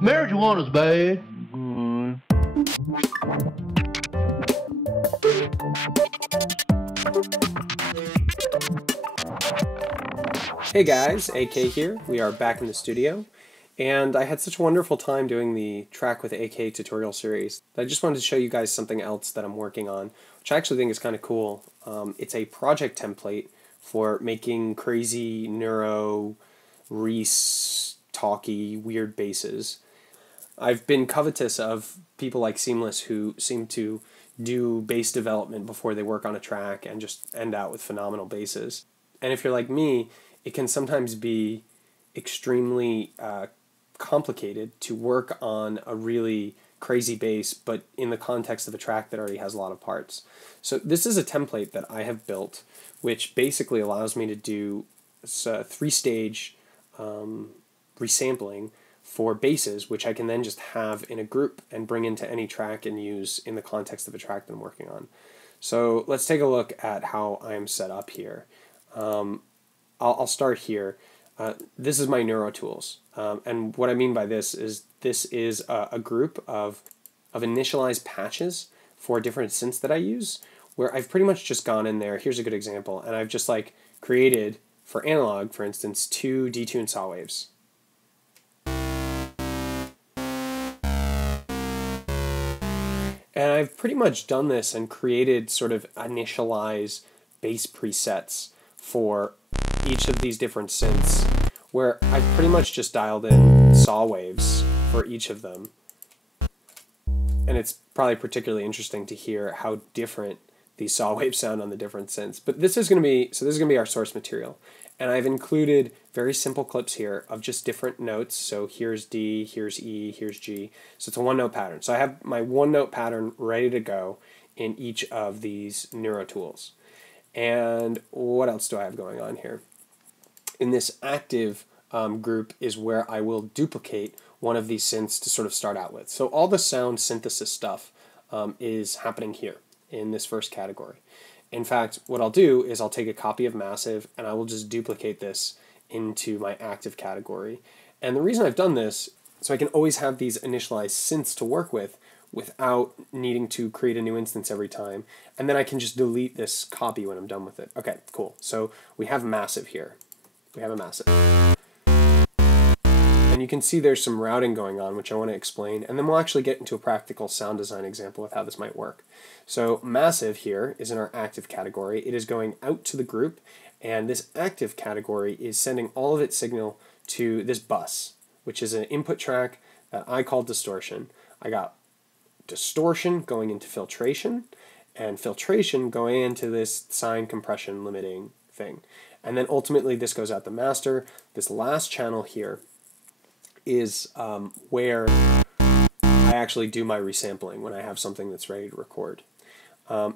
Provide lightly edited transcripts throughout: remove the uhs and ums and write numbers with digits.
Marijuana's bad. Hey guys, AK here. We are back in the studio, and I had such a wonderful time doing the Track with AK tutorial series that I just wanted to show you guys something else that I'm working on, which I actually think is kind of cool. It's a project template for making crazy neuro, Reese, talky, weird basses. I've been covetous of people like Seamless who seem to do bass development before they work on a track and just end out with phenomenal basses. And if you're like me, it can sometimes be extremely complicated to work on a really crazy bass, but in the context of a track that already has a lot of parts. So this is a template that I have built, which basically allows me to do a three-stage resampling for basses, which I can then just have in a group and bring into any track and use in the context of a track that I'm working on. So let's take a look at how I'm set up here. I'll start here. This is my Neuro Tools, and what I mean by this is a group of initialized patches for different synths that I use, where I've pretty much just gone in there. Here's a good example, and I've just like created for analog, for instance, 2 detuned saw waves. And I've pretty much done this and created sort of initialized bass presets for each of these different synths, where I've pretty much just dialed in saw waves for each of them. And it's probably particularly interesting to hear how different these saw waves sound on the different synths. But this is going to be our source material. And I've included very simple clips here of just different notes. So here's D, here's E, here's G. So it's a one-note pattern. So I have my one-note pattern ready to go in each of these Neuro Tools. And what else do I have going on here? In this active group is where I will duplicate one of these synths to sort of start out with. So all the sound synthesis stuff is happening here in this first category. In fact, what I'll do is I'll take a copy of Massive and I will just duplicate this into my active category. And the reason I've done this, so I can always have these initialized synths to work with without needing to create a new instance every time. And then I can just delete this copy when I'm done with it. Okay, cool. So we have Massive here. We have a Massive. And you can see there's some routing going on, which I want to explain, and then we'll actually get into a practical sound design example of how this might work. So Massive here is in our active category. It is going out to the group, and this active category is sending all of its signal to this bus, which is an input track that I call distortion. I got distortion going into filtration, and filtration going into this sine compression limiting thing. And then ultimately this goes out the master. This last channel here is where I actually do my resampling when I have something that's ready to record.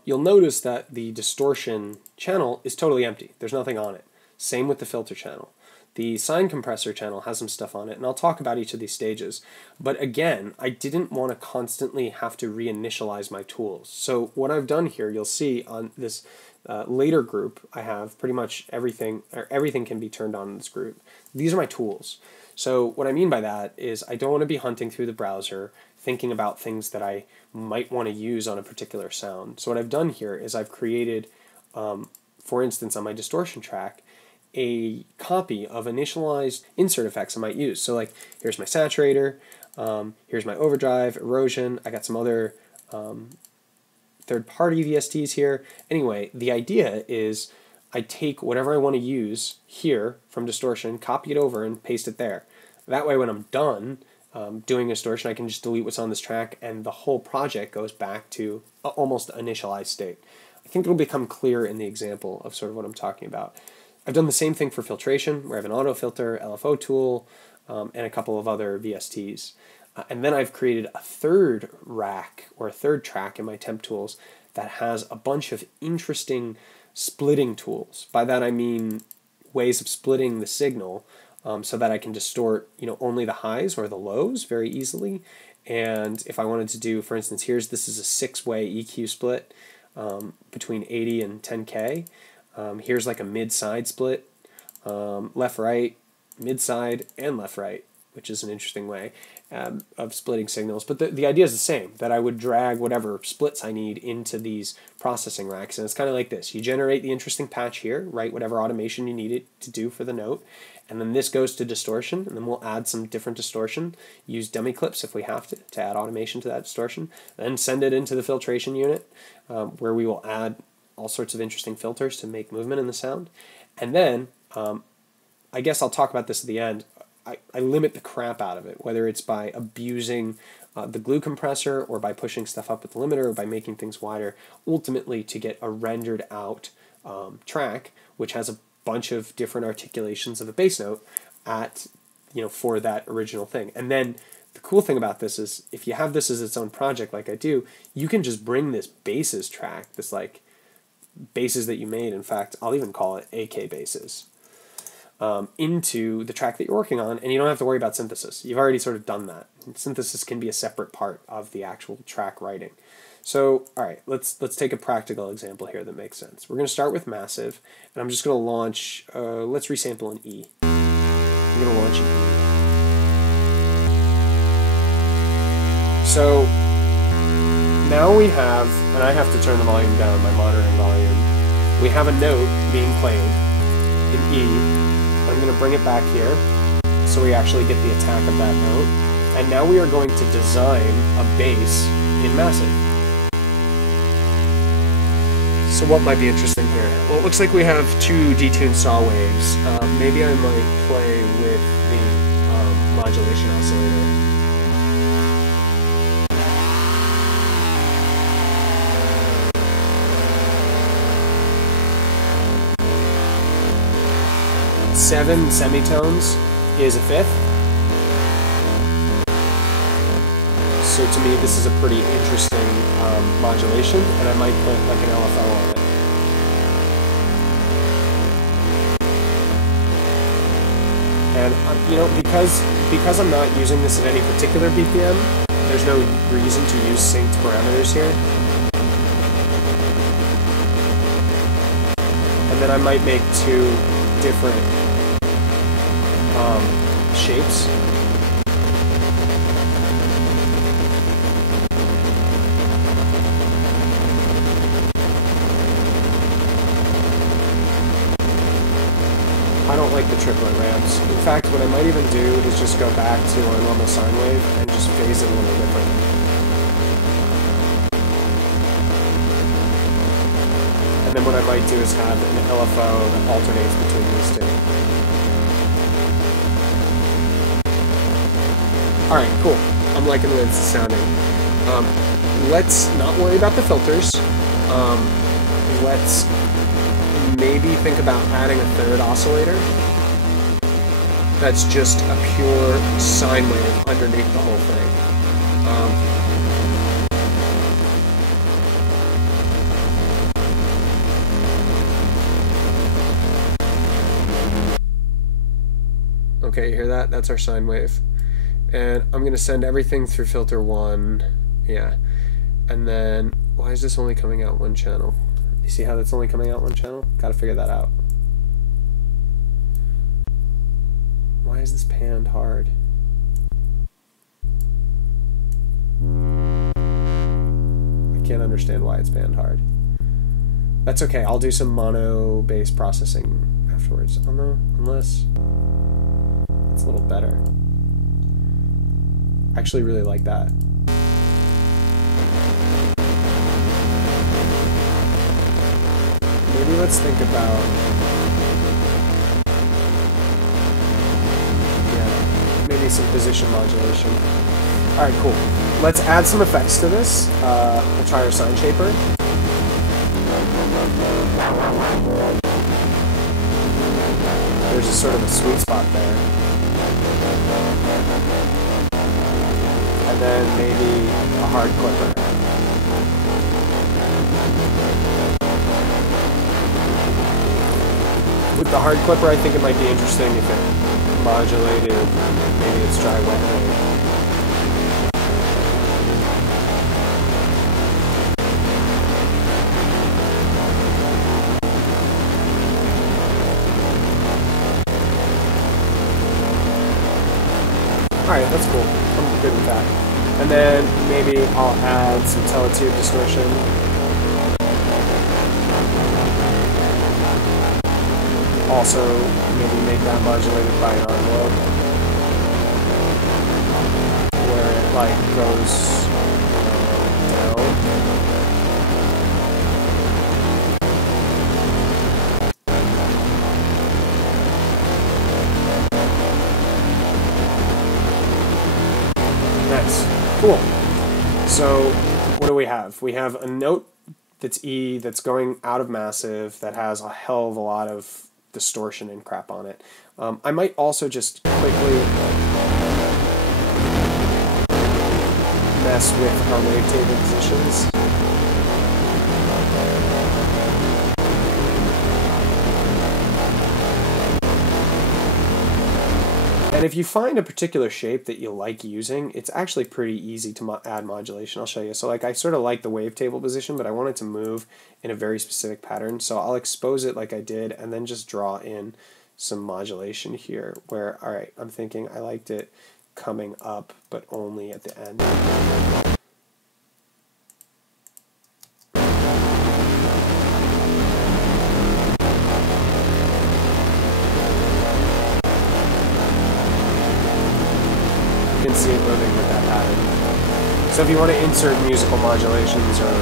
You'll notice that the distortion channel is totally empty. There's nothing on it. Same with the filter channel. The sine compressor channel has some stuff on it, and I'll talk about each of these stages. But again, I didn't want to constantly have to reinitialize my tools. So what I've done here, you'll see on this later group, I have pretty much everything, or everything can be turned on in this group. These are my tools. So what I mean by that is I don't want to be hunting through the browser thinking about things that I might want to use on a particular sound. So what I've done here is I've created, for instance, on my distortion track, a copy of initialized insert effects I might use. So like here's my saturator, here's my overdrive, erosion, I got some other third-party VSTs here. Anyway, the idea is I take whatever I want to use here from distortion, copy it over, and paste it there. That way when I'm done doing distortion, I can just delete what's on this track, and the whole project goes back to almost initialized state. I think it'll become clear in the example of sort of what I'm talking about. I've done the same thing for filtration, where I have an auto filter, LFO tool, and a couple of other VSTs. And then I've created a third rack, or a third track in my temp tools that has a bunch of interesting splitting tools. By that I mean ways of splitting the signal so that I can distort, only the highs or the lows very easily. And if I wanted to do, for instance, this is a 6-way EQ split between 80 and 10K. Here's like a mid-side split, left-right, mid-side, and left-right. which is an interesting way of splitting signals. But the idea is the same, that I would drag whatever splits I need into these processing racks. And it's kind of like this. You generate the interesting patch here, write whatever automation you need it to do for the note, and then this goes to distortion, and then we'll add some different distortion, use dummy clips if we have to add automation to that distortion, then send it into the filtration unit where we will add all sorts of interesting filters to make movement in the sound. And then, I guess I'll talk about this at the end, I limit the crap out of it, whether it's by abusing the glue compressor or by pushing stuff up with the limiter or by making things wider, ultimately to get a rendered out track which has a bunch of different articulations of a bass note at, for that original thing. And then the cool thing about this is if you have this as its own project like I do, you can just bring this basses track, this like basses that you made, in fact, I'll even call it AK basses, into the track that you're working on, and you don't have to worry about synthesis. You've already sort of done that. Synthesis can be a separate part of the actual track writing. So, all right, let's take a practical example here that makes sense. We're going to start with massive, and I'm just going to launch, let's resample an E. I'm going to launch an E. So, now we have, and I have to turn the volume down, my monitoring volume, we have a note being played in E. I'm going to bring it back here so we actually get the attack of that note. And now we are going to design a bass in massive. So what might be interesting here? Well, it looks like we have two detuned saw waves. Maybe I might play with the modulation oscillator. Seven semitones is a fifth. So to me this is a pretty interesting modulation, and I might put like an LFO on it. And because I'm not using this at any particular BPM, there's no reason to use synced parameters here. And then I might make two different shapes. I don't like the triplet ramps. In fact, what I might even do is just go back to our normal sine wave and just phase it a little different. And then what I might do is have an LFO that alternates between these two. Alright, cool. I'm liking the way this is sounding. Let's not worry about the filters. Let's maybe think about adding a third oscillator that's just a pure sine wave underneath the whole thing. Okay, you hear that? That's our sine wave. And I'm going to send everything through filter 1. Yeah. And then, why is this only coming out one channel? You see how that's only coming out one channel? Gotta figure that out. Why is this panned hard? I can't understand why it's panned hard. That's okay, I'll do some mono bass processing afterwards. Unless it's a little better. I actually really like that. Maybe let's think about, maybe some position modulation. Alright, cool. Let's add some effects to this. We'll try our sine shaper. There's a sort of a sweet spot there. And then maybe a hard clipper. With the hard clipper, I think it might be interesting if it modulated maybe its dry wet wave. I'm good with that. And then maybe I'll add some teletube distortion. Also, maybe make that modulated by an envelope, where it like goes down. Nice. Cool. So what do we have? We have a note that's E that's going out of massive that has a hell of a lot of distortion and crap on it. I might also just quickly mess with our wavetable positions. And if you find a particular shape that you like using, it's actually pretty easy to add modulation. I'll show you. So like I sort of like the wavetable position, but I want it to move in a very specific pattern. So I'll expose it like I did and then just draw in some modulation here where, all right, I'm thinking I liked it coming up, but only at the end. You can see it moving with that pattern. So if you want to insert musical modulations or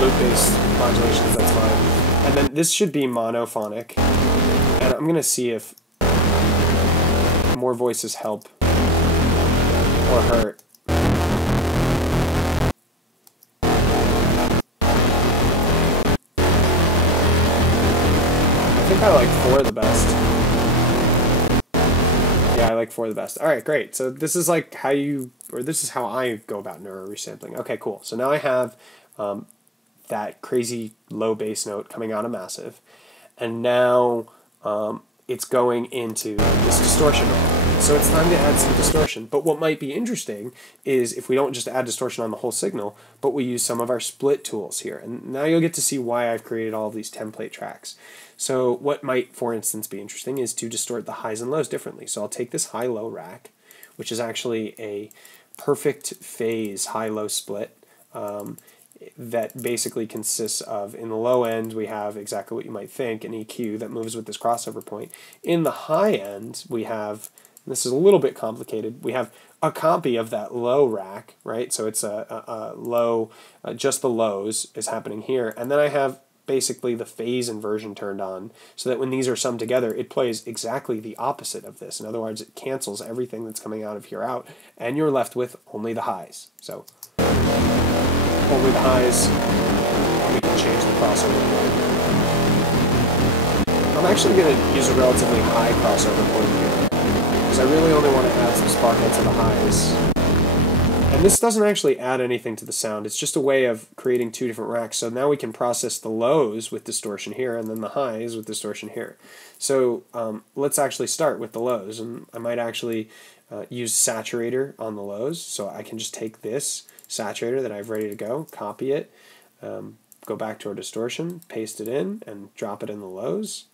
loop-based modulations, that's fine. And then this should be monophonic. And I'm going to see if more voices help or hurt. I think I like 4 the best. Yeah, I like 4 the best. All right, great. So this is like how you, or this is how I go about neuro resampling. Okay, cool. So now I have that crazy low bass note coming out of massive, and now it's going into this distortion. So it's time to add some distortion. But what might be interesting is if we don't just add distortion on the whole signal, but we use some of our split tools here. And now you'll get to see why I've created all of these template tracks. So what might, for instance, be interesting is to distort the highs and lows differently. So I'll take this high-low rack, which is actually a perfect phase high-low split that basically consists of, in the low end, we have exactly what you might think, an EQ that moves with this crossover point. In the high end, we have, this is a little bit complicated, we have a copy of that low rack, right? So it's a low, just the lows is happening here. And then I have basically the phase inversion turned on so that when these are summed together, it plays exactly the opposite of this. In other words, it cancels everything that's coming out of here out, and you're left with only the highs. So only the highs, we can change the crossover point. I'm actually going to use a relatively high crossover point here, because I really only want to add some sparkle to the highs. And this doesn't actually add anything to the sound, it's just a way of creating 2 different racks. So now we can process the lows with distortion here, and then the highs with distortion here. So let's actually start with the lows, and I might actually use saturator on the lows, so I can just take this saturator that I have ready to go, copy it, go back to our distortion, paste it in, and drop it in the lows.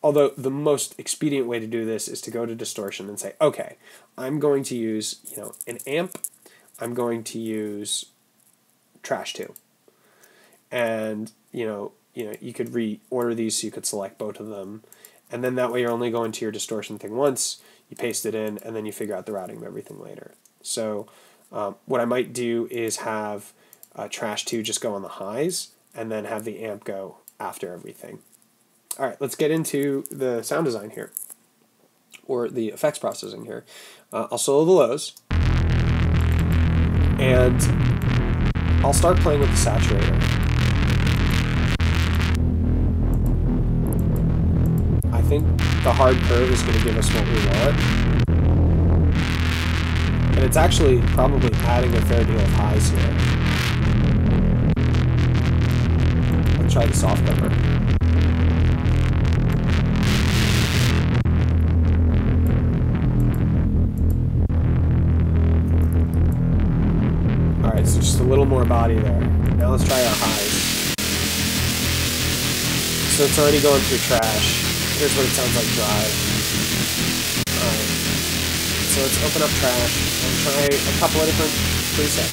Although the most expedient way to do this is to go to distortion and say, okay, I'm going to use, an amp, I'm going to use trash 2. And, you could reorder these so you could select both of them. And then that way you're only going to your distortion thing once, you paste it in, and then you figure out the routing of everything later. So what I might do is have trash 2 just go on the highs, and then have the amp go after everything. All right, let's get into the sound design here, or the effects processing here. I'll solo the lows, and I'll start playing with the saturator. I think the hard curve is going to give us what we want. And it's actually probably adding a fair deal of highs here. Let's try the soft cover. Alright, so just a little more body there. Now let's try our highs. So it's already going through trash. Here's what it sounds like dry. Alright. So let's open up trash and try a couple of different presets.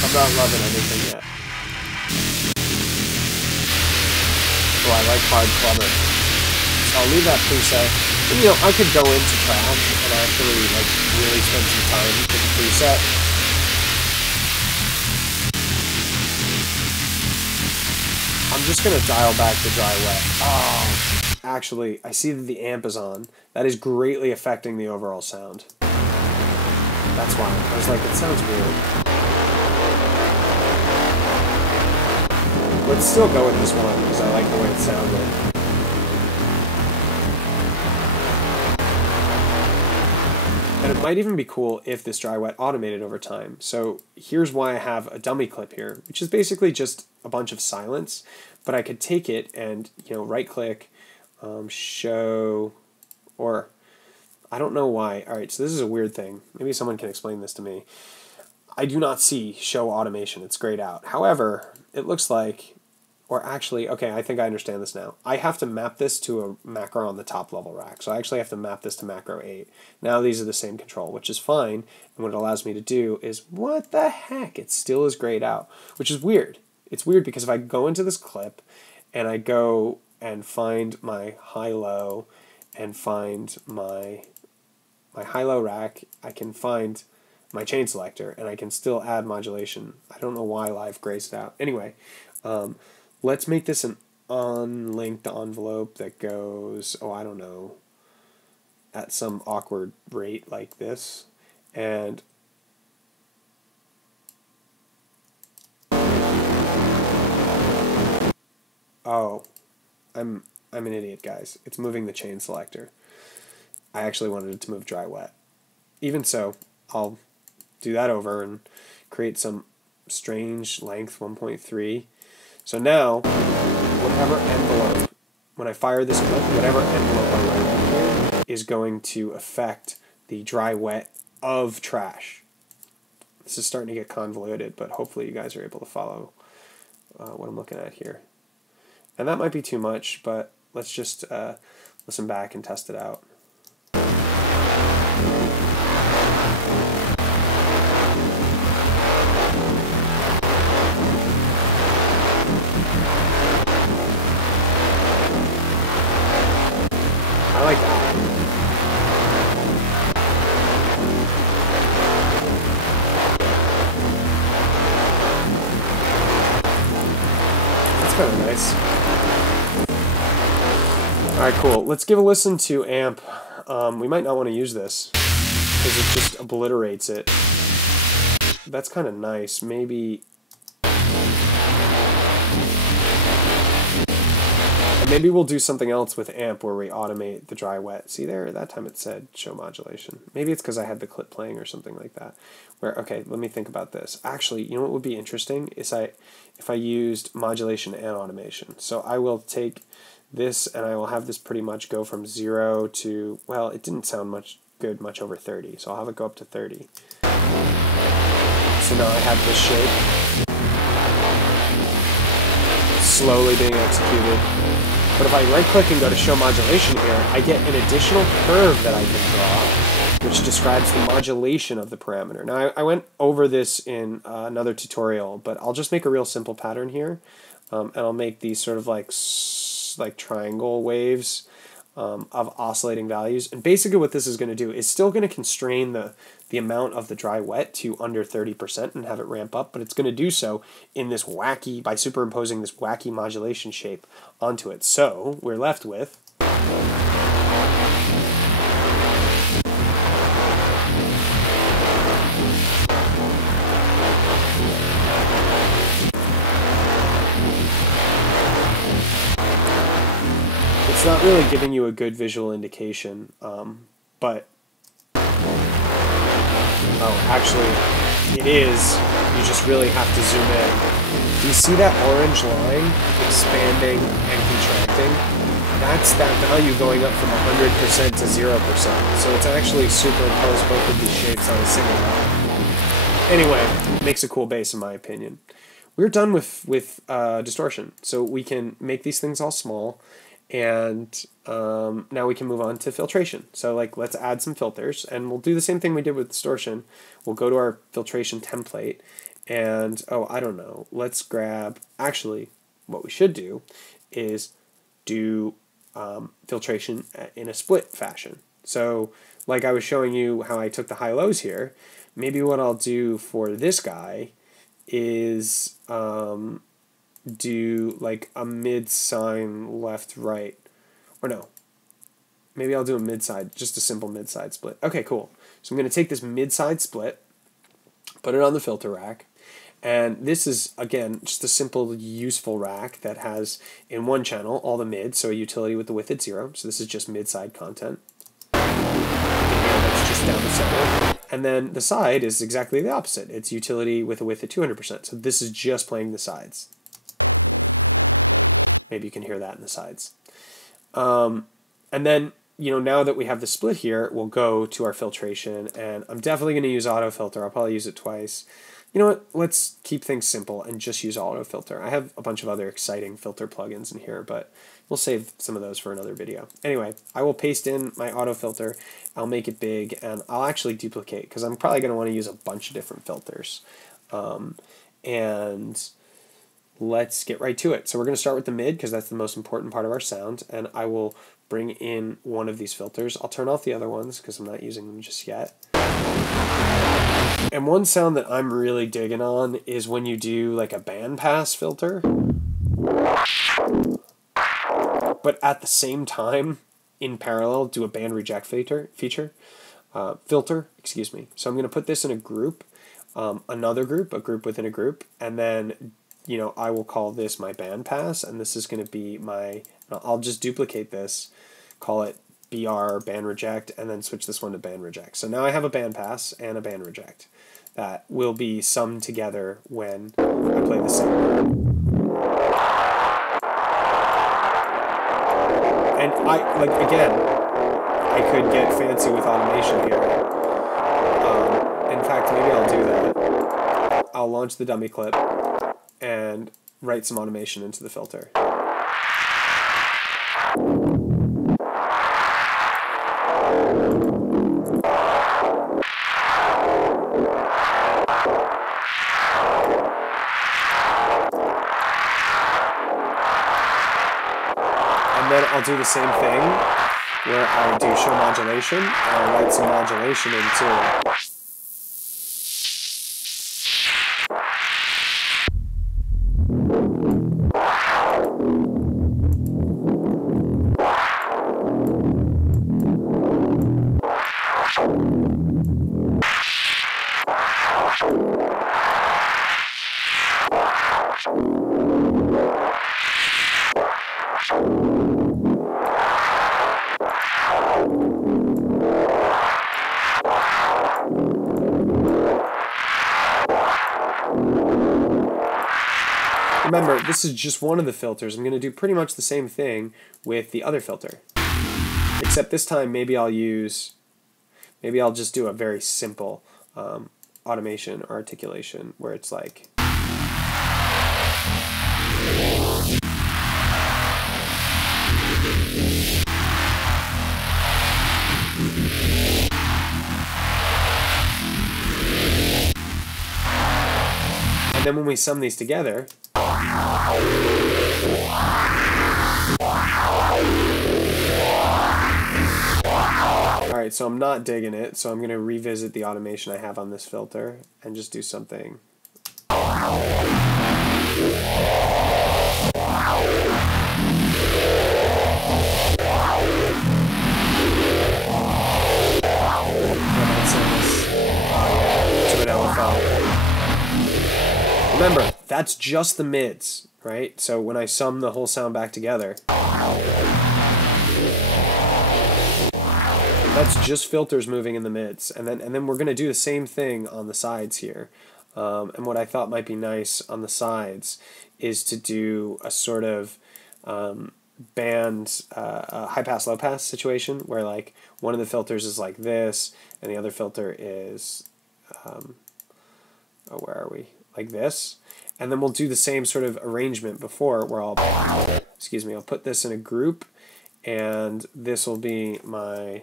I'm not loving anything yet. Oh, I like hard clubber. So I'll leave that preset. And, you know, I could go into trash and actually like really spend some time with the preset. I'm just gonna dial back the dry wet. Oh, actually, I see that the amp is on. That is greatly affecting the overall sound. That's why I was like, it sounds weird. Let's still go with this one because I like the way it sounded. And it might even be cool if this dry wet automated over time. So here's why I have a dummy clip here, which is basically just a bunch of silence, but I could take it and, you know, right click, show, or I don't know why. All right, so this is a weird thing. Maybe someone can explain this to me. I do not see show automation. It's grayed out. However, it looks like, or actually, okay, I think I understand this now. I have to map this to a macro on the top level rack. So I actually have to map this to macro 8. Now these are the same control, which is fine. And what it allows me to do is, what the heck? It still is grayed out, which is weird. It's weird because if I go into this clip and I go and find my high-low and find my high-low rack, I can find my chain selector and I can still add modulation. I don't know why Live grays it out. Anyway, let's make this an unlinked envelope that goes, oh, I don't know, at some awkward rate like this. And oh, I'm an idiot, guys. It's moving the chain selector. I actually wanted it to move dry wet. Even so, I'll do that over and create some strange length 1.3. So now, whatever envelope, when I fire this clip, whatever envelope I write in here is going to affect the dry wet of trash. This is starting to get convoluted, but hopefully you guys are able to follow what I'm looking at here. And that might be too much, but let's just listen back and test it out. I like that. That's kind of nice. Alright, cool. Let's give a listen to amp. We might not want to use this because it just obliterates it. That's kind of nice. Maybe we'll do something else with amp where we automate the dry wet. See there? That time it said show modulation. Maybe it's because I had the clip playing or something like that. Where, okay, let me think about this. Actually, you know what would be interesting is if I used modulation and automation. So I will take this and I will have this pretty much go from 0 to, well, it didn't sound much over 30. So I'll have it go up to 30. So now I have this shape slowly being executed. But if I right-click and go to Show Modulation here, I get an additional curve that I can draw, which describes the modulation of the parameter. Now, I went over this in another tutorial, but I'll just make a real simple pattern here, and I'll make these sort of like triangle waves of oscillating values. And basically what this is going to do is still going to constrain the amount of the dry wet to under 30% and have it ramp up, but it's going to do so in this wacky, by superimposing this wacky modulation shape onto it. So we're left with it's not really giving you a good visual indication, but oh, actually, it is, you just really have to zoom in. Do you see that orange line expanding and contracting? That's that value going up from 100% to 0%. So it's actually superimposed both of these shapes on a single line. Anyway, makes a cool bass in my opinion. We're done with distortion. So we can make these things all small, and now we can move on to filtration. So like, let's add some filters, and we'll do the same thing we did with distortion. We'll go to our filtration template, and oh, I don't know, let's grab, actually, what we should do is do filtration in a split fashion. So like I was showing you how I took the high-lows here, maybe what I'll do for this guy is do like a mid-sine left-right, or no, maybe I'll do a mid-side, just a simple mid-side split. Okay, cool. So I'm going to take this mid-side split, put it on the filter rack, and this is, again, just a simple useful rack that has in one channel all the mids, so a utility with the width at 0, so this is just mid-side content. That's just down the center. And then the side is exactly the opposite. It's utility with a width at 200%, so this is just playing the sides. Maybe you can hear that in the sides. And then, you know, now that we have the split here, we'll go to our filtration, and I'm definitely going to use auto filter. I'll probably use it twice. You know what, let's keep things simple and just use auto filter. I have a bunch of other exciting filter plugins in here, but we'll save some of those for another video. Anyway, I will paste in my auto filter, I'll make it big, and I'll actually duplicate, because I'm probably going to want to use a bunch of different filters. And let's get right to it. So we're going to start with the mid, because that's the most important part of our sound, and I will bring in one of these filters. I'll turn off the other ones, because I'm not using them just yet. And one sound that I'm really digging on is when you do like a bandpass filter, but at the same time, in parallel, do a band reject filter, excuse me. So I'm going to put this in a group, another group, a group within a group, and then, you know, I will call this my bandpass, and this is going to be my, I'll just duplicate this, call it BR band reject, and then switch this one to band reject. So now I have a band pass and a band reject that will be summed together when I play the same note. And I, like, again, I could get fancy with automation here. In fact, maybe I'll do that. I'll launch the dummy clip and write some automation into the filter. And then I'll do the same thing where I do show modulation, and I'll write some modulation in too. Remember, this is just one of the filters. I'm going to do pretty much the same thing with the other filter. Except this time, maybe I'll just do a very simple automation or articulation where it's like... And then when we sum these together... Alright, so I'm not digging it, so I'm going to revisit the automation I have on this filter and just do something. To an LFO. Remember, that's just the mids, right? So when I sum the whole sound back together, That's just filters moving in the mids, and then we're going to do the same thing on the sides here. And what I thought might be nice on the sides is to do a sort of band high pass low pass situation where like one of the filters is like this and the other filter is where are we, like this, and then we'll do the same sort of arrangement before where I'll put this in a group, and this will be my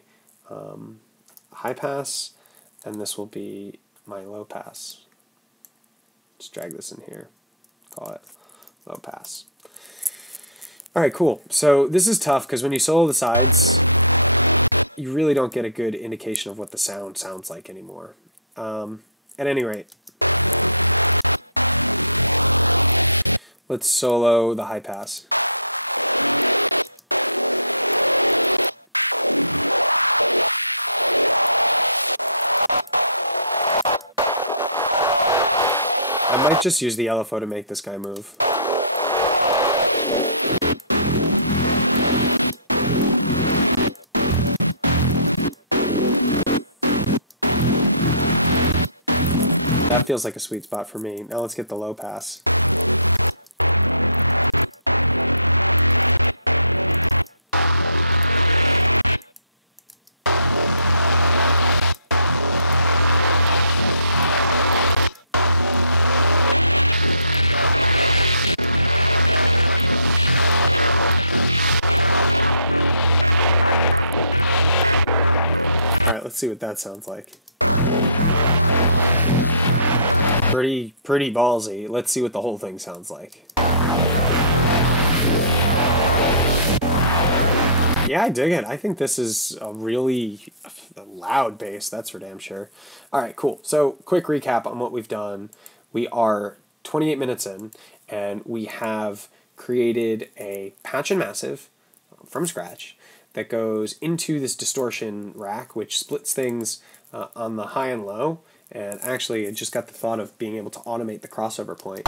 high pass and this will be my low pass. Just drag this in here, call it low pass. All right, cool. So this is tough because when you solo the sides, you really don't get a good indication of what the sound sounds like anymore. At any rate, let's solo the high pass. I might just use the LFO to make this guy move. That feels like a sweet spot for me. Now let's get the low pass. All right, let's see what that sounds like. Pretty ballsy. Let's see what the whole thing sounds like. Yeah, I dig it. I think this is a really loud bass, that's for damn sure. All right, cool. So quick recap on what we've done. We are 28 minutes in, and we have created a patch and massive from scratch that goes into this distortion rack, which splits things on the high and low. And actually, it just got the thought of being able to automate the crossover point,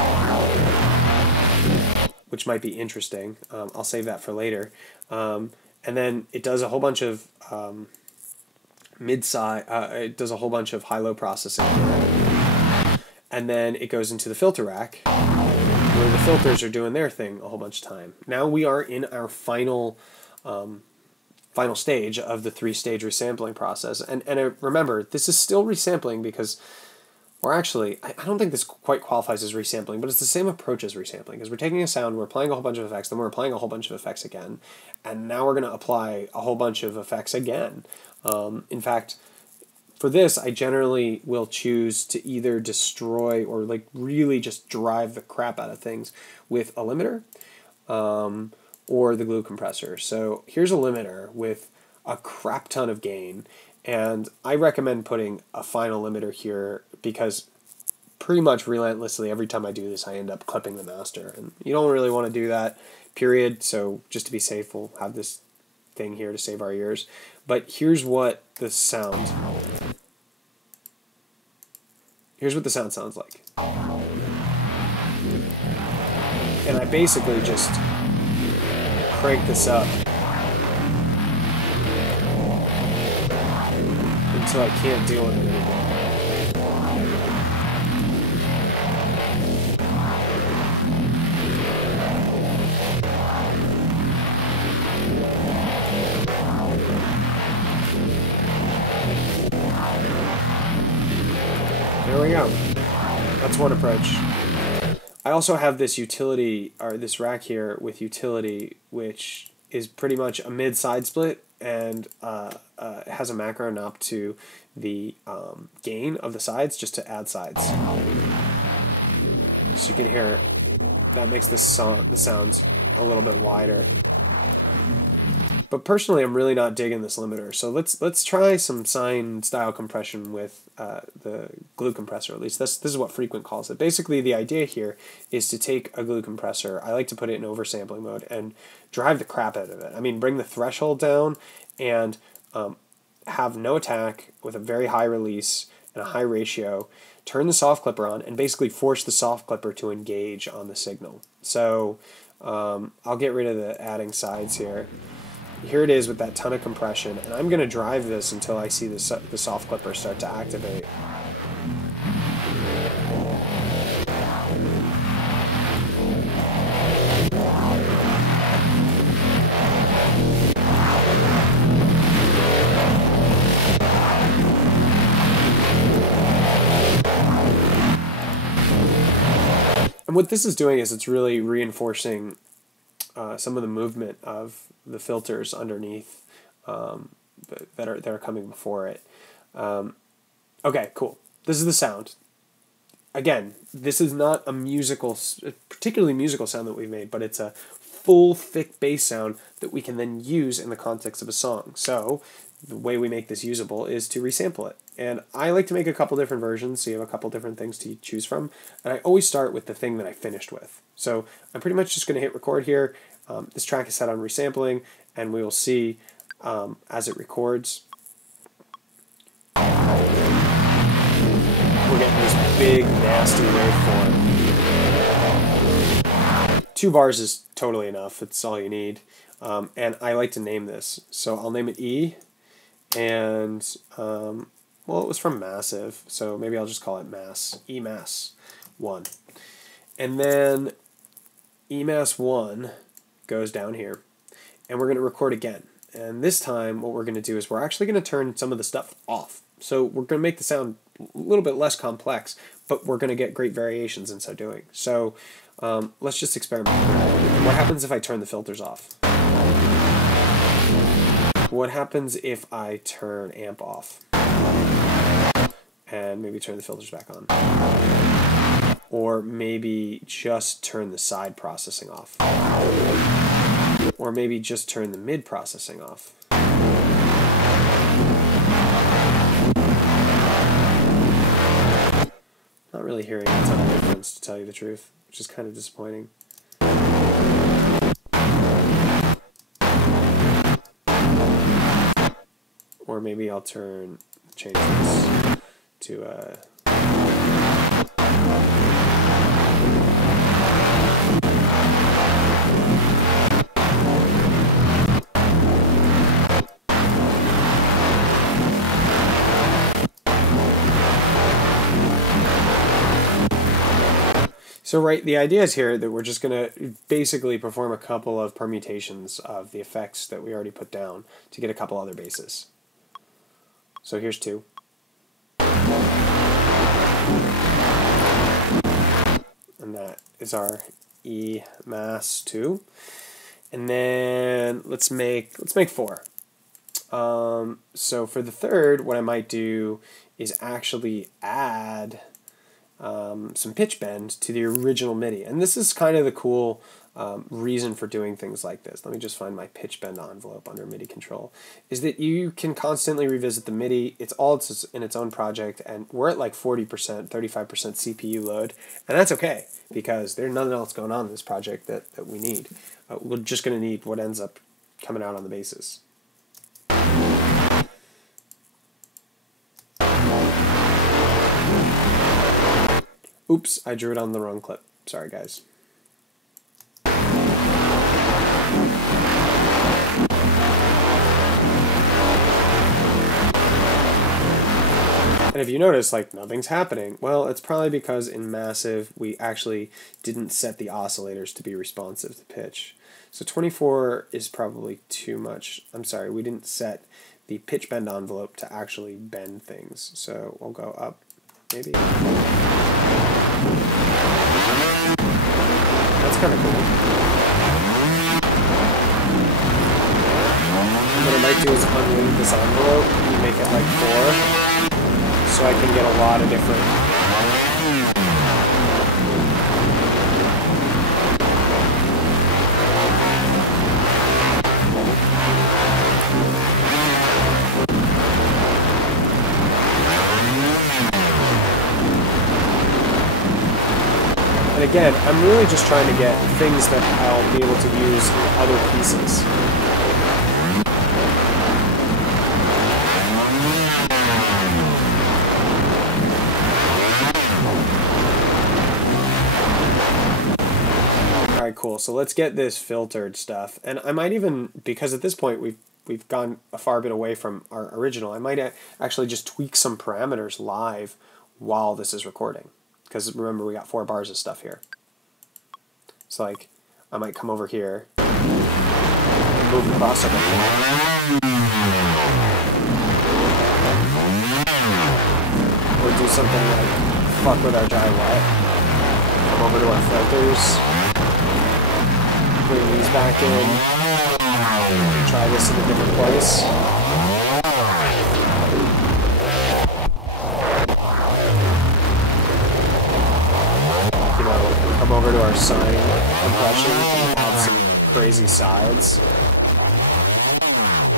which might be interesting. I'll save that for later. And then it does a whole bunch of mid-side, it does a whole bunch of high-low processing. And then it goes into the filter rack, where the filters are doing their thing a whole bunch of time. Now we are in our final stage of the 3-stage resampling process. And remember, this is still resampling because, or actually, I don't think this quite qualifies as resampling, but it's the same approach as resampling, because we're taking a sound, we're applying a whole bunch of effects, then we're applying a whole bunch of effects again, and now we're going to apply a whole bunch of effects again. In fact, for this, I generally will choose to either destroy or like really just drive the crap out of things with a limiter, or the glute compressor. So here's a limiter with a crap ton of gain, and I recommend putting a final limiter here because pretty much relentlessly every time I do this I end up clipping the master, and you don't really want to do that, period. So just to be safe, we'll have this thing here to save our ears. But here's what the sound sounds like. And I basically just crank this up until I can't deal with it anymore. There we go. That's one approach. I also have this utility, or this rack here with utility, which is pretty much a mid-side split, and has a macro knob to the gain of the sides just to add sides. So you can hear that makes the sounds a little bit wider. But personally, I'm really not digging this limiter. So let's try some sine style compression with the glute compressor. At least this is what Frequent calls it. Basically, the idea here is to take a glute compressor. I like to put it in oversampling mode and drive the crap out of it. I mean, bring the threshold down and have no attack with a very high release and a high ratio. Turn the soft clipper on and basically force the soft clipper to engage on the signal. So I'll get rid of the adding sides here. here it is with that ton of compression, and I'm going to drive this until I see the soft clipper start to activate. And what this is doing is it's really reinforcing some of the movement of the filters underneath that are coming before it. Okay, cool. This is the sound. Again, this is not a particularly musical sound that we've made, but it's a full, thick bass sound that we can then use in the context of a song. So the way we make this usable is to resample it. And I like to make a couple different versions, so you have a couple different things to choose from. And I always start with the thing that I finished with. So I'm pretty much just going to hit record here. This track is set on resampling, and we will see as it records. We're getting this big, nasty waveform. 2 bars is totally enough. It's all you need. And I like to name this. So I'll name it E. And, well, it was from Massive, so maybe I'll just call it Mass. E Mass 1. And then E Mass 1 goes down here. And we're going to record again. And this time, what we're going to do is we're actually going to turn some of the stuff off. So we're going to make the sound a little bit less complex, but we're going to get great variations in so doing. So let's just experiment. What happens if I turn the filters off? What happens if I turn amp off? And maybe turn the filters back on. Or maybe just turn the side processing off. Or maybe just turn the mid processing off. Not really hearing a ton of difference, to tell you the truth, which is kind of disappointing. Or maybe I'll change this to So right, the idea is here that we're just going to basically perform a couple of permutations of the effects that we already put down to get a couple other basses. So here's 2. And that is our E Mass 2. And then let's make 4. So for the third, what I might do is actually add some pitch bend to the original MIDI. And this is kind of the cool reason for doing things like this. Let me just find my pitch bend envelope under MIDI control. Is that you can constantly revisit the MIDI. It's all in its own project, and we're at like 40%, 35% CPU load, and that's okay because there's nothing else going on in this project that we need. We're just going to need what ends up coming out on the basses. Oops, I drew it on the wrong clip. Sorry, guys. And if you notice, like, nothing's happening, well, it's probably because in Massive, we actually didn't set the oscillators to be responsive to pitch. So 24 is probably too much. I'm sorry, we didn't set the pitch bend envelope to actually bend things. So we'll go up, maybe. That's kind of cool. What I might do is unlink this envelope and make it like 4, so I can get a lot of different. And again, I'm really just trying to get things that I'll be able to use in other pieces. Alright, cool. cool. So let's get this filtered stuff. And I might even, because at this point we've gone a far bit away from our original, I might actually just tweak some parameters live while this is recording. Because remember, we got 4 bars of stuff here. So like, I might come over here and move the crossover. Or do something like fuck with our dry wet. Come over to our filters. Bring these back in. Try this in a different place. You know, come over to our sine compression and add some crazy sides.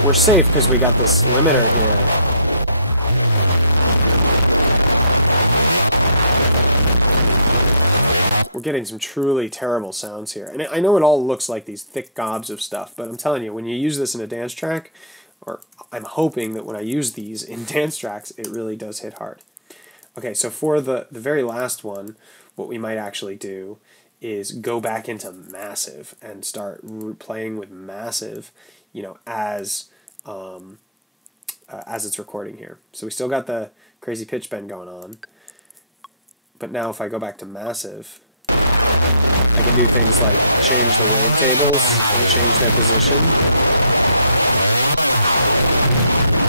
We're safe because we got this limiter here. We're getting some truly terrible sounds here. And I know it all looks like these thick gobs of stuff, but I'm telling you, when you use this in a dance track, or I'm hoping that when I use these in dance tracks, it really does hit hard. Okay, so for the very last one, what we might actually do is go back into massive and start playing with massive, you know, as it's recording here. So we still got the crazy pitch bend going on, but now if I go back to massive, I can do things like change the wavetables and change their position.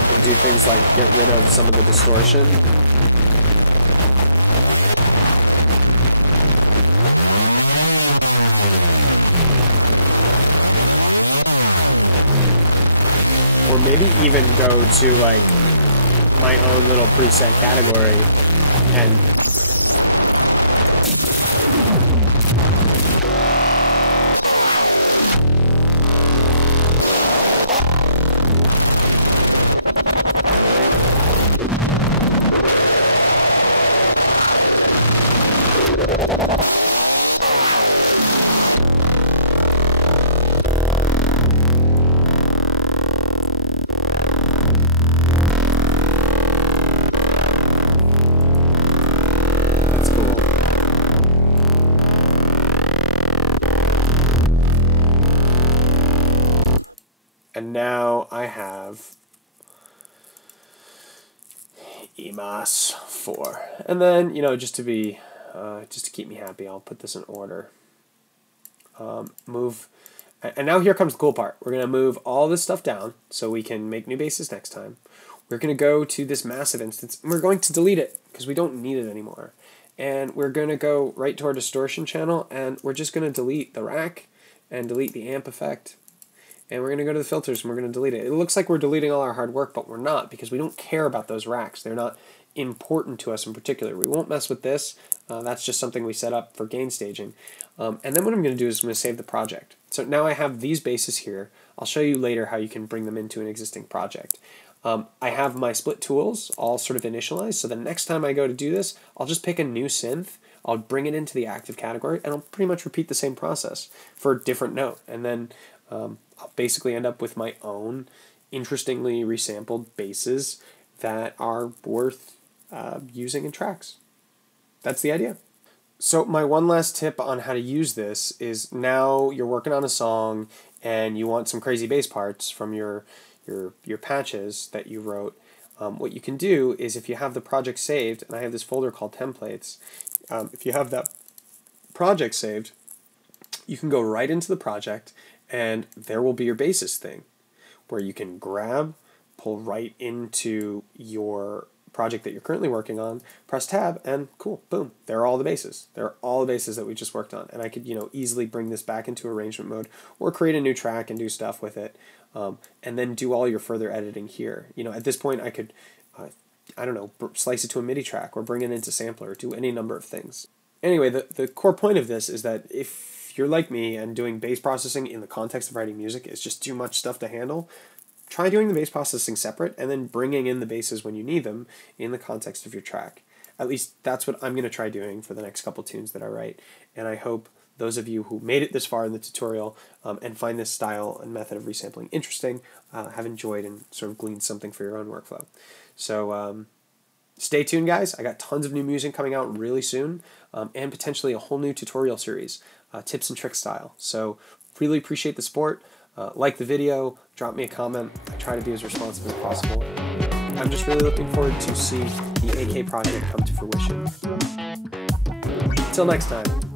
And do things like get rid of some of the distortion. Or maybe even go to like my own little preset category and and now I have EMAS 4. And then, you know, just to keep me happy, I'll put this in order. Move, and now here comes the cool part. We're going to move all this stuff down so we can make new bases next time. We're going to go to this massive instance, and we're going to delete it because we don't need it anymore. And we're going to go right to our distortion channel, and we're just going to delete the rack and delete the amp effect. And we're going to go to the filters and we're going to delete it. It looks like we're deleting all our hard work, but we're not, because we don't care about those racks. They're not important to us in particular. We won't mess with this. That's just something we set up for gain staging. And then what I'm going to do is I'm going to save the project. So now I have these bases here. I'll show you later how you can bring them into an existing project. I have my split tools all sort of initialized, so the next time I go to do this, I'll just pick a new synth, I'll bring it into the active category, and I'll pretty much repeat the same process for a different note. And then I'll basically end up with my own interestingly resampled bases that are worth using in tracks. That's the idea. So my one last tip on how to use this is, now you're working on a song and you want some crazy bass parts from your patches that you wrote. What you can do is, if you have the project saved, and I have this folder called templates, if you have that project saved, you can go right into the project and there will be your basis thing where you can grab, pull right into your project that you're currently working on, press tab, and cool, boom, there are all the bases. There are all the bases that we just worked on, and I could, you know, easily bring this back into arrangement mode or create a new track and do stuff with it, and then do all your further editing here. You know, at this point I could, I don't know, slice it to a MIDI track or bring it into sampler, do any number of things. Anyway, the core point of this is that if you're like me and doing bass processing in the context of writing music is just too much stuff to handle, try doing the bass processing separate and then bringing in the basses when you need them in the context of your track. At least that's what I'm going to try doing for the next couple tunes that I write. And I hope those of you who made it this far in the tutorial and find this style and method of resampling interesting have enjoyed and sort of gleaned something for your own workflow. So Stay tuned, guys. I got tons of new music coming out really soon, and potentially a whole new tutorial series, tips and tricks style. So really appreciate the support. Like the video, drop me a comment. I try to be as responsive as possible. I'm just really looking forward to see the AK project come to fruition. Until next time.